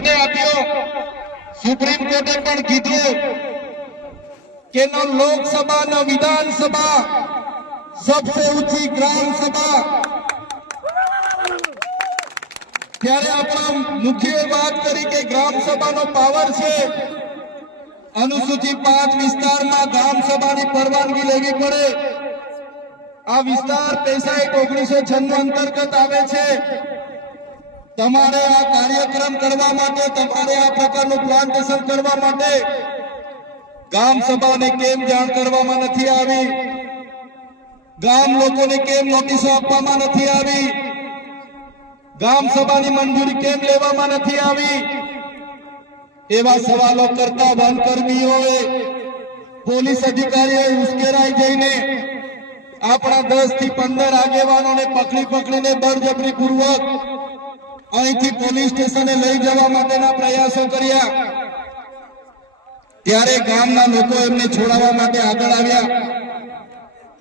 કોર્ટે આપ્યો, સુપ્રીમ કોર્ટે પણ કીધું કે ન લોકસભા ન વિધાનસભા, सबसे ऊंची ग्राम सभा। ત્યારે આપણા મુખ્ય વાત કરી કે ગ્રામ સભાનો પાવર છે, અનુસૂચિ 5 વિસ્તારમાં ગ્રામ સભાની પરવાનગી લેવી પડે। આ વિસ્તાર 1996 અંતર્ગત આવે છે। તમારે આ કાર્યક્રમ કરવા માટે, તમારે આ પ્રકારનું પ્લાન્ટેશન કરવા માટે ગ્રામ સભાને કેમ જાણ કરવામાં નથી આવી? ગામ લોકોને કેમ નોટિસો આપવામાં નથી આવી? ગામ સભાની મંજૂરી કેમ લેવામાં નથી આવી? એવા સવાલો કરતા વનકર્મીઓએ, પોલીસ અધિકારીઓએ ઉશ્કેરાઈ જઈને આપણા 10 થી 15 આગેવાનોને પકડીને બળજબરી પૂર્વક અહીંથી પોલીસ સ્ટેશને લઈ જવા માટેના પ્રયાસો કર્યા। ત્યારે ગામના લોકો એમને છોડાવવા માટે આગળ આવ્યા।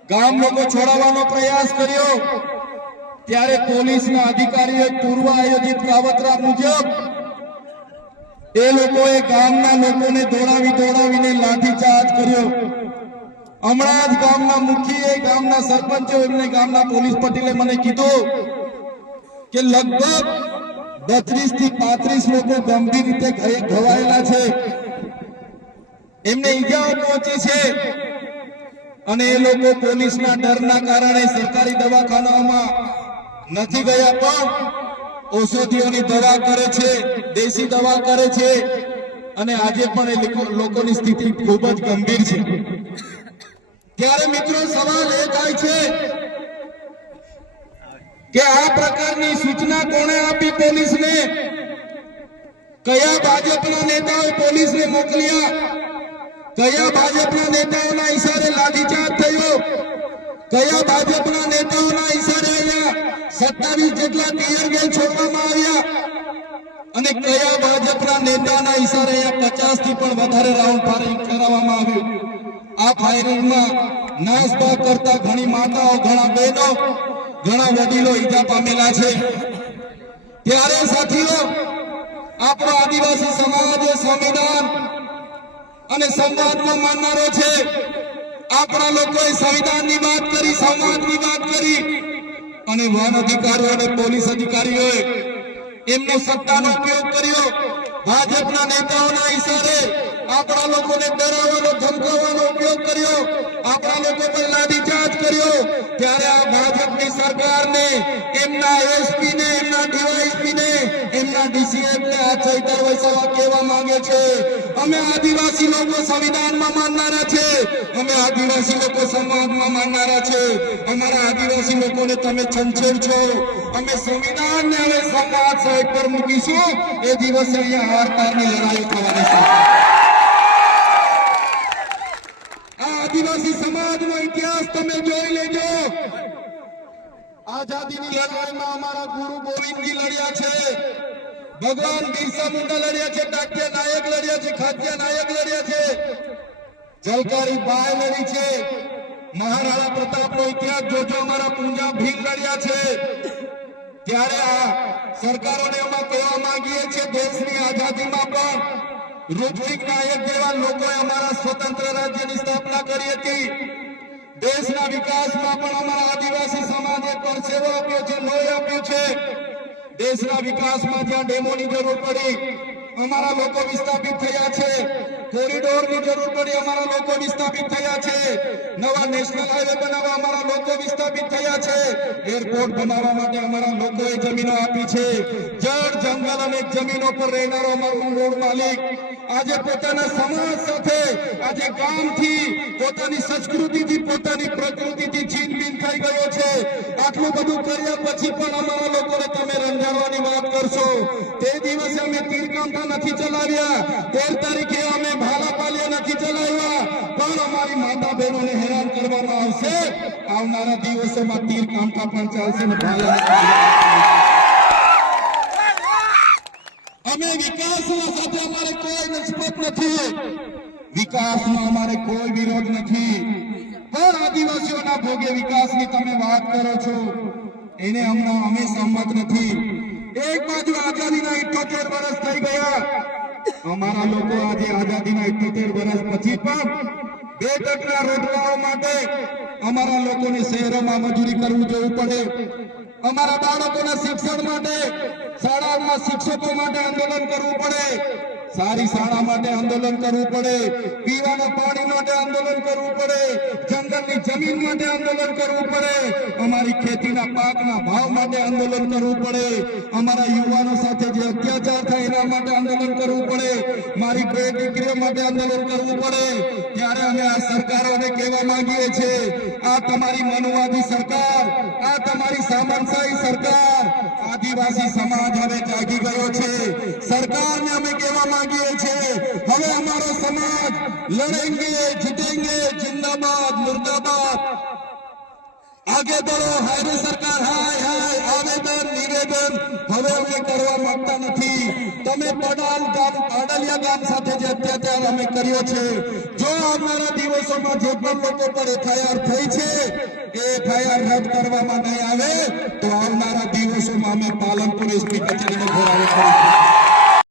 ગામ લોકો છોડાવવાનો પ્રયાસ કર્યો ત્યારે પોલીસના અધિકારીઓએ પૂર્વ આયોજિત કાવતરા મુજબ એ લોકોએ ગામના લોકોને દોડાવીને લાઠીચાર્જ કર્યો। હમણાં જ ગામના મુખીએ, ગામના સરપંચો, એમને ગામના પોલીસ પટેલે મને કીધું કે લગભગ 32 થી 35 લોકો ગંભીર રીતે ઘવાયેલા છે, એમને ઈજાઓ પહોંચી છે અને એ લોકો પોલીસના ડરના કારણે સરકારી દવાખાનામાં નથી ગયા, પણ ઔષધિઓની દવા કરે છે, દેશી દવા કરે છે અને આજે પણ એ લોકોની સ્થિતિ ખૂબ જ ગંભીર છે। ત્યારે મિત્રો સવાલ એ થાય છે કે આ પ્રકારની સૂચના કોણે આપી પોલીસને? કયા ભાજપના નેતાઓએ પોલીસને મોકલ્યા? કયા ભાજપના નેતાઓના ઈશારે લાઠીચાર્જ થયો? કયા ભાજપના નેતાઓના ઈશારે અહીંયા 27 જેટલા ટીયર ગેસ છોડવામાં આવ્યા? અને કયા ભાજપના નેતાના ઈશારે અહીંયા 50 થી પણ વધારે રાઉન્ડ ફાયરિંગ કરાવવામાં આવ્યું? આ ફાયરિંગમાં નાસભાગ કરતા ઘણી માતાઓ, ઘણા બહેનો, ઘણા વડીલો ઈજા પામેલા છે। ત્યારે સાથીઓ, આપણો આદિવાસી સમાજ સંવિધાન અને સંવાદમાં માનનારો છે। આપણા લોકોએ સંવિધાનની વાત કરી, સંવાદની વાત કરી અને વન અધિકારીઓ અને પોલીસ અધિકારીઓએ એમનો સત્તાનો ઉપયોગ કર્યો। ભાજપના નેતાઓના ઈશારે આપણા લોકોને ડરાવવાનો, ધમકાવવાનો ઉપયોગ કર્યો, આપણા લોકો પર લાઠીચાર્જ કર્યો। ત્યારે આ ભાજપની સરકારને, એમના એસપીને, એમના ડીવાયએસપીને, એમના ડીસીએફને આ ચૈતર વૈસાવા કહેવા માંગે છે, અમે આદિવાસી લોકો સંવિધાનમાં માનનારા છે, અમે આદિવાસી લોકો સંવાદમાં માનનારા છે, અમારા આદિવાસી લોકોને તમે છંછેડ છો, અમે સંવિધાનને હવે સંવાદ સાઈડ પર મૂકીશું। એ દિવસે અહીંયા હારતારની લડાઈઓ થવાની છે। આ આદિવાસી સમાજનો ઇતિહાસ તમે જોઈ લેજો। આઝાદીની લડાઈમાં અમારા ગુરુ ગોવિંદજી લડ્યા છે, ભગવાન બિરસા મુંડા લડ્યા છે, ડાક્ટર નાયક લડ્યા છે, ખાદ્ય નાયક લડ્યા છે, જલકારી બાઈ લડી છે, મહારાણા પ્રતાપનો ઇતિહાસ જોજો, અમારા પૂંજા ભીલ લડ્યા છે। ત્યારે આ સરકારોને અમે કહેવા માંગીએ છીએ, દેશની આઝાદીમાં પણ ઋત્વિક નાયક જેવા લોકોએ અમારા સ્વતંત્ર રાજ્યની સ્થાપના કરી હતી। દેશના વિકાસમાં પણ અમારા આદિવાસી સમાજે પરસેવો આપ્યો છે, લોહી આપ્યું છે। દેશના વિકાસમાં જ્યાં ડેમોની જરૂર પડી, અમારા લોકો વિસ્થાપિત થયા છે, કોરિડોરની જરૂર પડી, અમારા લોકો વિસ્થાપિત થયા છે, નવા નેશનલ હાઈવે બનાવવા અમારા લોકો વિસ્થાપિત થયા છે, એરપોર્ટ બનાવવા માટે અમારા લોકોએ જમીનો આપી છે। જળ, જંગલ અને જમીનો પર રહેનારો અમારો મૂળ માલિક આજે પોતાના સમાજ સાથે, આજે ગામથી, પોતાની સંસ્કૃતિથી, પોતાની પ્રકૃતિથી છીનબીન થઈ ગયો છે। આટલું બધું કર્યા પછી પણ અમારા લોકોને તમે રંજાડવાની વાત કરશો? તે દિવસે અમે તીરકામઠા નથી ચલાવ્યા, 13 તારીખે અમે ભાલાપાલિયા નથી ચલાવ્યા, પણ અમારી માતા બહેનોને હેરાન કરવામાં આવશે। આવનારા દિવસોમાં તીરકામઠા પણ ચાલશે ને ભાલા। અમે વિકાસના સાથે અમારે કોઈ નિસ્બત નથી, વિકાસમાં અમારે કોઈ વિરોધ નથી, પણ આદિવાસીઓના ભોગે વિકાસની તમે વાત કરો છો, એને હમણાં અમે સંમત નથી। એક બાજુ આઝાદીના 78 વર્ષ થઈ ગયા, અમારા લોકો આજે આઝાદીના 78 વર્ષ પછી પણ 2 ટકના રોટલાઓ માટે અમારા લોકોને શહેરોમાં મજૂરી કરવું જવું પડે, અમારા બાળકોના શિક્ષણ માટે શાળાઓમાં શિક્ષકો માટે આંદોલન કરવું પડે, સારી શાળા માટે આંદોલન કરવું પડે, પીવાના પાણી માટે આંદોલન કરવું પડે, જંગલની જમીન માટે આંદોલન કરવું પડે, અમારી ખેતીના પાકના ભાવ માટે આંદોલન કરવું પડે, અમારા યુવાનો સાથે જે અત્યાચાર થાય એના માટે આંદોલન કરવું પડે, મારી 2 દીકરીઓ માટે આંદોલન કરવું પડે. ત્યારે અમે આ સરકારોને કહેવા માંગીએ છીએ, આ તમારી મનુવાદી સરકાર, આ તમારી સામંતશાહી સરકાર, આદિવાસી સમાજ હવે જાગી ગયો છે. સરકારને અમે કહેવા માંગીએ છીએ, હવે અમારો સમાજ લડેંગે જીતેંગે, जिंदाबाद मुर्दाबाद, आगे बढ़ो. हाय सरकार, हाय हाय, आवेदन निवेदन હવે અમે કરવા માંગતા નથી. તમે પાડલિયા ગામ સાથે જે અત્યાચાર અમે કર્યો છે, જો આવનારા દિવસોમાં જે પણ લોકો પર FIR થઈ છે એ FIR રદ કરવામાં નહીં આવે તો આવનારા દિવસોમાં અમે પાલનપુર SP કચેરીને ઘેરાવ